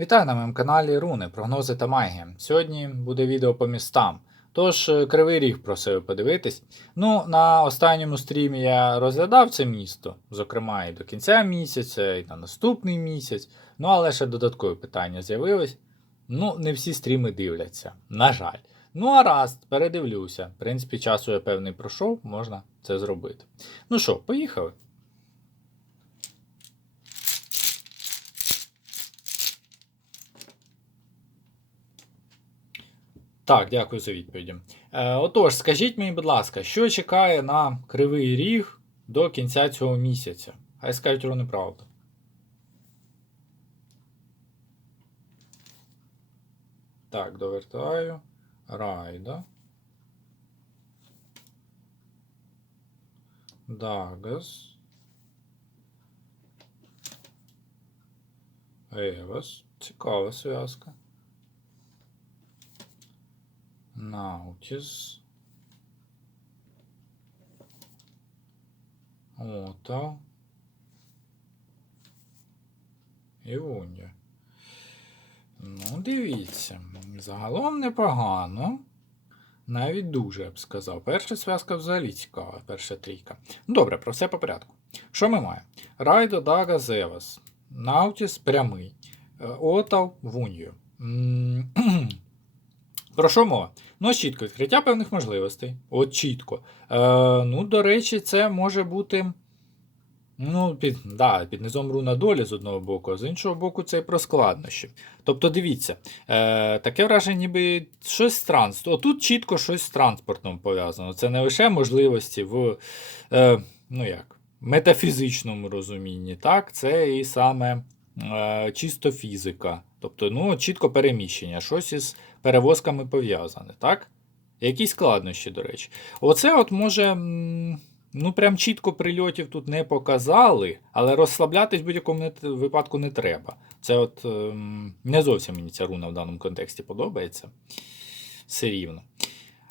Вітаю на моєму каналі Руни, прогнози та магія. Сьогодні буде відео по містам. Тож, е, Кривий Ріг просив подивитись. Ну, на останньому стрімі я розглядав це місто, зокрема і до кінця місяця, і на наступний місяць. Ну, але ще додаткові питання з'явились. Ну, не всі стріми дивляться, на жаль. Ну, а раз, передивлюся. В принципі, часу я певний пройшов, можна це зробити. Ну що, поїхали. Так, дякую за відповіді. Е, отож, скажіть мені, будь ласка, що чекає на Кривий Ріг до кінця цього місяця? Хай скажуть руни правду. Так, довертаю. Райда. Дагас. Евас. Цікава зв'язка. Наутіс. Ота. Івунія. Ну, дивіться. Загалом непогано. Навіть дуже, я б сказав. Перша зв'язка взагалі цікава, перша трійка. Добре, про все по порядку. Що ми маємо? Райдо Дага Зевас. Наутіс прямий. Е, Отав Вунью. Про що мова? Ну, чітко, відкриття певних можливостей. От чітко. Е, ну, до речі, це може бути. Ну, під, да, під низом руна долі з одного боку, а з іншого боку, це і про складнощі. Тобто, дивіться, е, таке враження, ніби щось з транспортом. Отут чітко щось з транспортом пов'язано. Це не лише можливості в е, ну як, метафізичному розумінні, так, це і саме е, чисто фізика. Тобто, ну, чітко переміщення, щось із перевозками пов'язане, так? Якісь складнощі, до речі. Оце от може. Ну, прям чітко прильотів тут не показали, але розслаблятись в будь-якому випадку не треба. Це от ем, не зовсім мені ця руна в даному контексті подобається. Все рівно.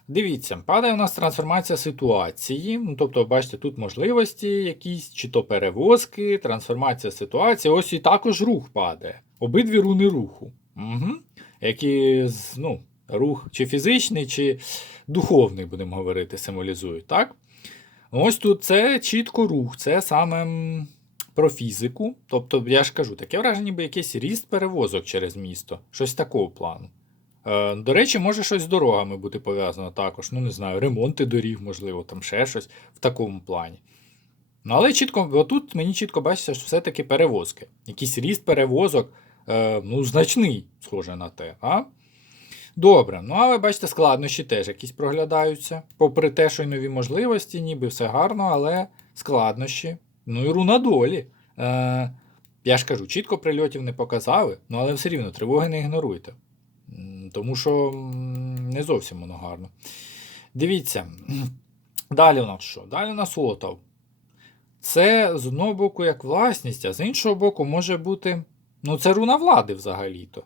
Дивіться, падає у нас трансформація ситуації. Ну, тобто, бачите, тут можливості якісь, чи то перевозки, трансформація ситуації. Ось і також рух падає. Обидві руни руху. Угу. Які, ну, рух чи фізичний, чи духовний, будемо говорити, символізують, так? Ось тут це чітко рух, це саме про фізику. Тобто, я ж кажу, таке враження, ніби якийсь ріст перевозок через місто, щось такого плану. Е, до речі, може щось з дорогами бути пов'язано також. Ну, не знаю, ремонти доріг, можливо, там ще щось в такому плані. Ну, але чітко, отут мені чітко бачиться, що все-таки перевозки. Якийсь ріст перевозок, ну, значний, схоже на те. А? Добре, ну але бачите, складнощі теж якісь проглядаються. Попри те, що й нові можливості, ніби все гарно, але складнощі. Ну і руна долі. Е, я ж кажу, чітко прильотів не показали, ну але все рівно тривоги не ігноруйте. Тому що не зовсім воно гарно. Дивіться. Далі у нас що? Далі у нас Отав. Це з одного боку як власність, а з іншого боку, може бути. Ну, це руна влади взагалі-то.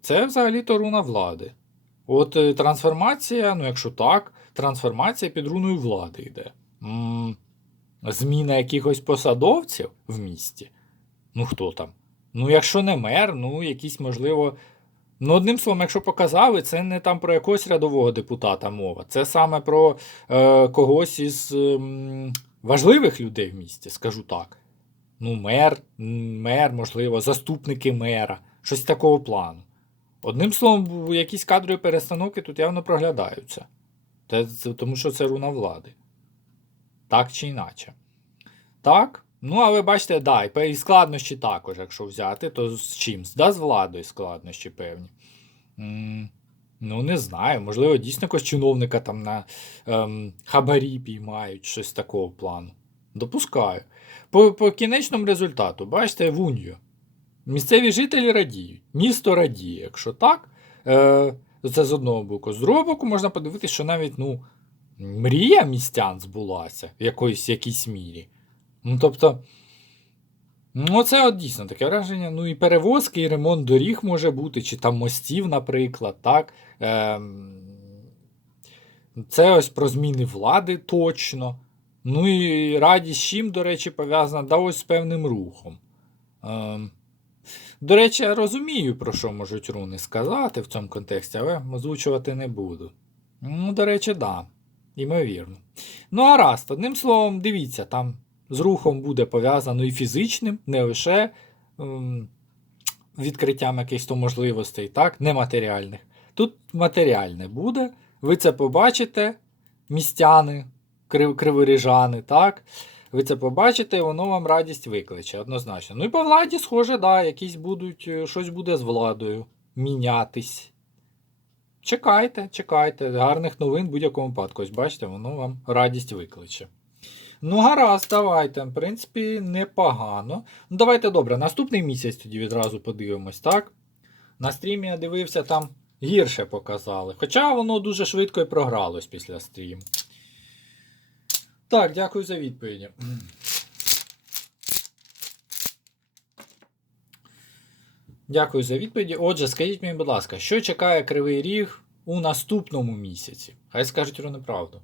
Це взагалі-то руна влади. От е, трансформація, ну якщо так, трансформація під руною влади йде. м зміна якихось посадовців в місті. Ну хто там? Ну, якщо не мер, ну якісь, можливо. Ну, одним словом, якщо показали, це не там про якогось рядового депутата мова. Це саме про е, когось із ем, важливих людей в місті, скажу так. Ну, мер, мер, можливо, заступники мера, щось такого плану. Одним словом, якісь кадрові перестановки тут явно проглядаються. Тому що це руна влади. Так чи іначе. Так. Ну, але бачите, да, і складнощі також, якщо взяти, то з чим? Да, з владою складнощі певні. М, Ну, не знаю. Можливо, дійсно якогось чиновника там на ем, хабарі піймають, щось такого плану. Допускаю. По, по кінечному результату, бачите, Вунью. Місцеві жителі радіють, місто радіє. Якщо так, е, це з одного боку. З другого боку, можна подивитися, що навіть ну, мрія містян збулася в якоїсь якійсь мірі. Ну, тобто, ну, це от дійсно таке враження. Ну, і перевозки, і ремонт доріг може бути, чи там мостів, наприклад, так. Ем, це ось про зміни влади точно. Ну і радість з чим, до речі, пов'язана да ось з певним рухом. Ем, До речі, я розумію, про що можуть руни сказати в цьому контексті, але озвучувати не буду. Ну, до речі, да. Імовірно. Ну, а раз, одним словом, дивіться, там з рухом буде пов'язано і фізичним, не лише ем, відкриттям якихось то можливостей, так, нематеріальних. Тут матеріальне буде. Ви це побачите, містяни, крив, криворіжани, так? Ви це побачите, воно вам радість викличе, однозначно. Ну і по владі, схоже, да, якісь будуть, е, щось буде з владою мінятись. Чекайте, чекайте. Гарних новин в будь-якому випадку. Ось бачите, воно вам радість викличе. Ну, гаразд, давайте. В принципі, непогано. Ну, давайте добре. Наступний місяць тоді відразу подивимось, так? На стрімі я дивився, там гірше показали. Хоча воно дуже швидко і програлось після стріму. Так, дякую за відповіді. Дякую за відповіді. Отже, скажіть мені, будь ласка, що чекає Кривий Ріг у наступному місяці? Хай скажуть про неправду.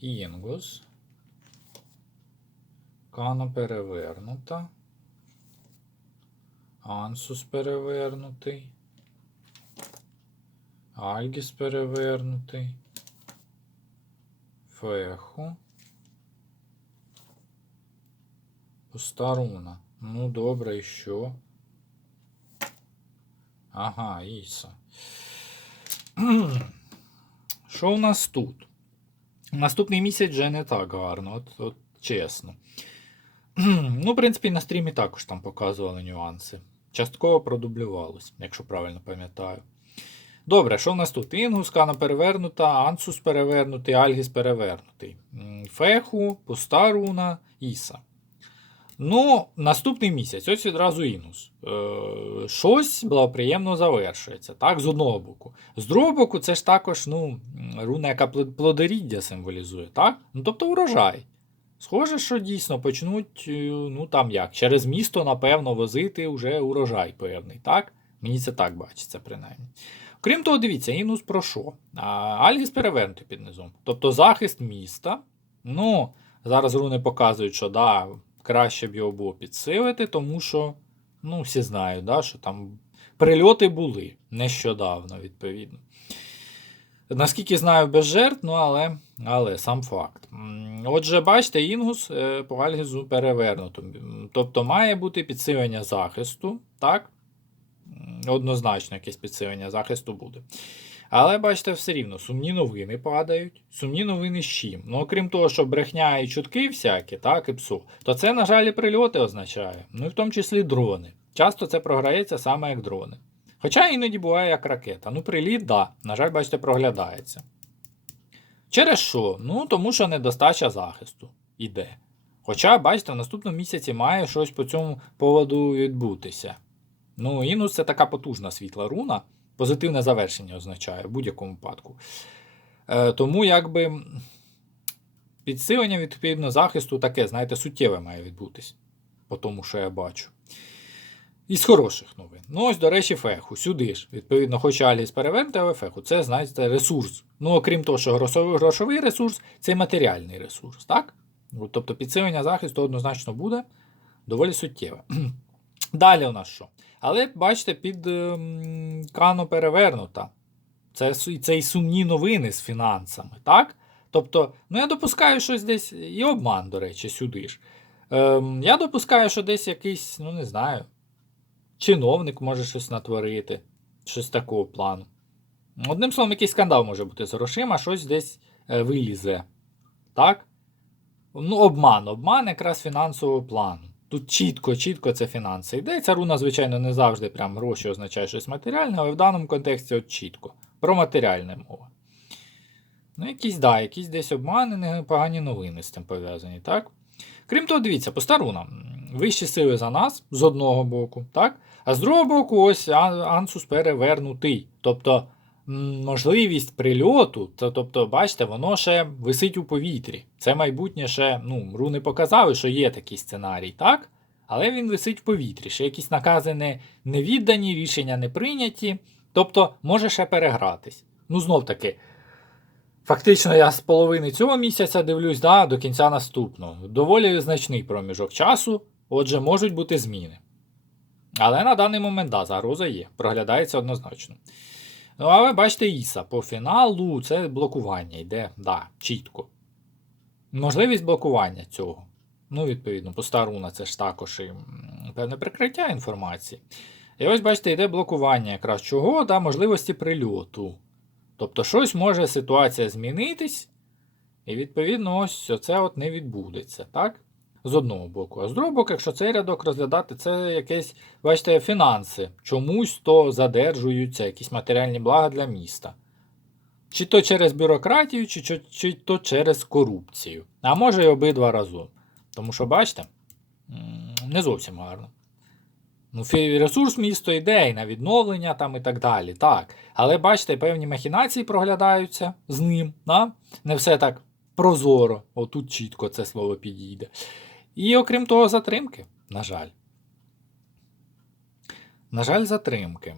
Інгус. Кана перевернута. Ансус перевернутий. Альгіс перевернутий. Феху. Пуста руна. Ну, добре, і що? Ага, Іса. Що у нас тут? Наступний місяць вже не так гарно, от, от чесно. Ну, в принципі, на стрімі також там показували нюанси. Частково продублювалось, якщо правильно пам'ятаю. Добре, що в нас тут? Інгус, Кана перевернута, Ансус перевернутий, Альгіс перевернутий. Феху, пуста руна, Іса. Ну, наступний місяць, ось відразу Інгус. Е, щось благоприємно завершується, так, з одного боку. З другого боку, це ж також ну, руна, яка плодоріддя символізує, так? Ну, тобто урожай. Схоже, що дійсно почнуть, е, ну там як, через місто, напевно, возити вже урожай певний, так? Мені це так бачиться, принаймні. Крім того, дивіться, Інус про що? Альгіс перевернутий під низом. Тобто захист міста. Ну, зараз руни показують, що да, краще б його було підсилити, тому що, ну, всі знають, да, що там прильоти були нещодавно, відповідно. Наскільки знаю, без жертв, ну але, але сам факт. Отже, бачите, інгус е, по Альгізу перевернуто. Тобто має бути підсилення захисту, так? Однозначно, якесь підсилення захисту буде. Але бачите, все рівно, сумні новини падають. Сумні новини з чим? Ну, окрім того, що брехня і чутки всякі, так, і псу, то це, на жаль, і прильоти означає. Ну і в тому числі дрони. Часто це програється саме як дрони. Хоча іноді буває як ракета. Ну, приліт, да, на жаль, бачите, проглядається. Через що? Ну, тому що недостача захисту іде. Хоча, бачите, в наступному місяці має щось по цьому поводу відбутися. Ну, інус це така потужна світла руна. Позитивне завершення означає в будь-якому випадку. Е, тому, якби підсилення відповідно захисту таке, знаєте, суттєве має відбутись. По тому, що я бачу. Із хороших новин. Ну, ось, до речі, феху. Сюди ж. Відповідно, хоч Аліс перевернути, але феху. Це, знаєте, ресурс. Ну, окрім того, що грошовий ресурс це матеріальний ресурс, так? Тобто підсилення захисту однозначно буде доволі суттєве. Далі у нас що? Але бачите, під ем, кано перевернута. Це, це і сумні новини з фінансами, так? Тобто, ну я допускаю щось десь, і обман, до речі, сюди ж. Ем, я допускаю, що десь якийсь, ну не знаю, чиновник може щось натворити, щось такого плану. Одним словом, якийсь скандал може бути з грошима, щось десь е, вилізе. Так? Ну, обман, обман якраз фінансового плану. Тут чітко, чітко це фінанси йде. Ця руна, звичайно, не завжди прям гроші означає щось матеріальне, але в даному контексті от чітко. Про матеріальне мова. Ну, якісь, да, якісь десь обмани, непогані новини з цим пов'язані, так? Крім того, дивіться, поста руна. Вищі сили за нас з одного боку, так? А з другого боку, ось Ансус перевернутий. Тобто можливість прильоту, то, тобто, бачите, воно ще висить у повітрі. Це майбутнє ще, ну, руни показали, що є такий сценарій, так? Але він висить в повітрі. Ще якісь накази не, не віддані, рішення не прийняті. Тобто може ще перегратись. Ну, знов таки, Фактично, я з половини цього місяця дивлюсь да, до кінця наступного. Доволі значний проміжок часу, отже, можуть бути зміни. Але на даний момент, да, загроза є, проглядається однозначно. Ну, але бачите, Іса, по фіналу це блокування йде, да, чітко. Можливість блокування цього. Ну, відповідно, постаруна це ж також і певне прикриття інформації. І ось, бачите, йде блокування якраз чого, да, можливості прильоту. Тобто, щось може ситуація змінитись, і відповідно, ось це от не відбудеться, так? З одного боку. А з другого боку, якщо цей рядок розглядати, це якесь, бачите, фінанси. Чомусь то задержуються якісь матеріальні блага для міста. Чи то через бюрократію, чи, чи, чи то через корупцію. А може і обидва разом. Тому що, бачите, не зовсім гарно. Ну, ресурс місто йде і на відновлення там і так далі. Так. Але бачите, певні махінації проглядаються з ним. Да? Не все так прозоро. Отут чітко це слово підійде. І окрім того, затримки, на жаль. На жаль, затримки.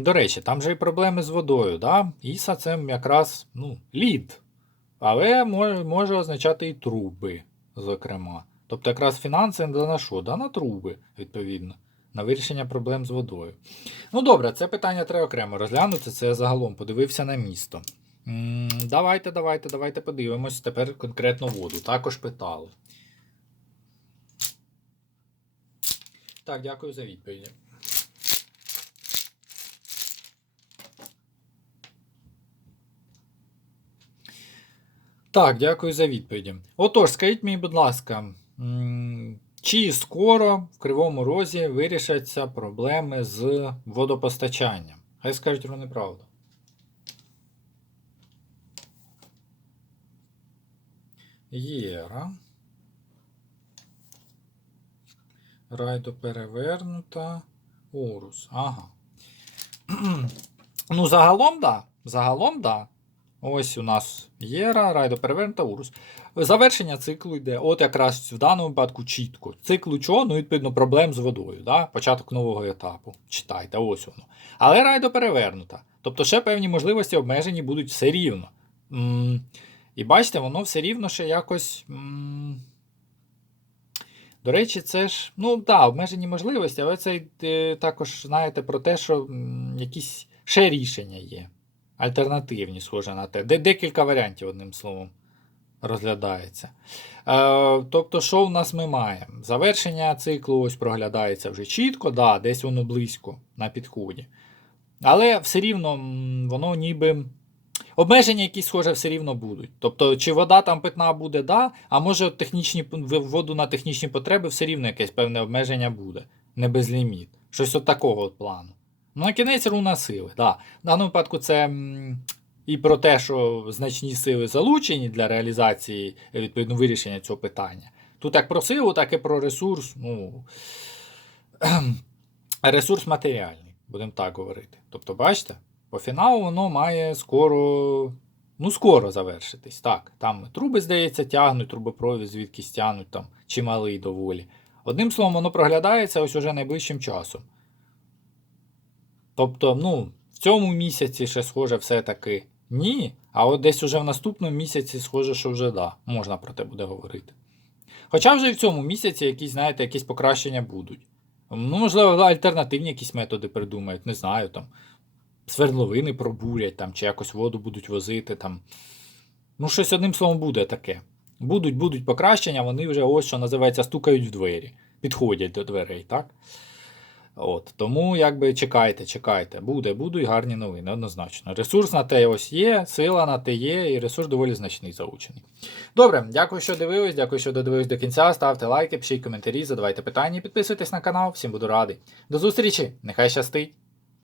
До речі, там же і проблеми з водою. Да? Іса це якраз ну, лід. Але може, означати і труби, зокрема. Тобто, якраз фінанси да на що? Да на труби, відповідно, на вирішення проблем з водою. Ну добре, це питання треба окремо розглянути. Це я загалом подивився на місто. Давайте, давайте, давайте подивимось тепер конкретно воду. Також питали. Так, дякую за відповіді. Так, дякую за відповіді. Отож, скажіть мені, будь ласка, чи скоро в Кривому Розі вирішаться проблеми з водопостачанням? Хай скажуть вони правду. Єра. Райдо перевернута. Орус. Ага. ну, загалом, да. Загалом, да. Ось у нас Єра, Райдо перевернута, Урус. Завершення циклу йде. От якраз в даному випадку чітко. Циклу чого? Ну, відповідно, проблем з водою. Да? Початок нового етапу. Читайте, ось воно. Але райдо перевернута. Тобто ще певні можливості обмежені будуть все рівно. М, І бачите, воно все рівно ще якось. м, До речі, це ж, ну да, обмежені можливості, але це е, також знаєте про те, що якісь ще рішення є. Альтернативні, схоже на те. Де декілька варіантів, одним словом, розглядається. Е, тобто, що в нас ми маємо? Завершення циклу ось проглядається вже чітко, да, десь воно близько на підході. Але все рівно воно ніби. Обмеження якісь, схоже, все рівно будуть. Тобто, чи вода там питна буде, да, а може технічні, воду на технічні потреби все рівно якесь певне обмеження буде. Не безліміт. Щось от такого от плану. Ну, на кінець руна сили. Да. В даному випадку це і про те, що значні сили залучені для реалізації відповідно вирішення цього питання. Тут як про силу, так і про ресурс. Ну, ресурс матеріальний, будемо так говорити. Тобто, бачите, по фіналу воно має скоро. Ну, скоро завершитись. Так, там труби, здається, тягнуть, трубопровід звідкись тягнуть там чималий доволі. Одним словом, воно проглядається ось уже найближчим часом. Тобто, ну, в цьому місяці ще схоже все-таки ні. А от десь уже в наступному місяці схоже, що вже да, можна про те буде говорити. Хоча вже і в цьому місяці якісь, знаєте, якісь покращення будуть. Ну, можливо, альтернативні якісь методи придумають, не знаю, там. Свердловини пробурять, там, чи якось воду будуть возити. там. Ну, щось одним словом буде таке. Будуть, будуть покращення, вони вже ось що називається, стукають в двері, підходять до дверей, так? От, тому якби чекайте, чекайте. Буде, будуть гарні новини, однозначно. Ресурс на те ось є, сила на те є, і ресурс доволі значний заучений. Добре, дякую, що дивились, дякую, що додивились до кінця. Ставте лайки, пишіть коментарі, задавайте питання, підписуйтесь на канал, всім буду радий. До зустрічі! Нехай щастить!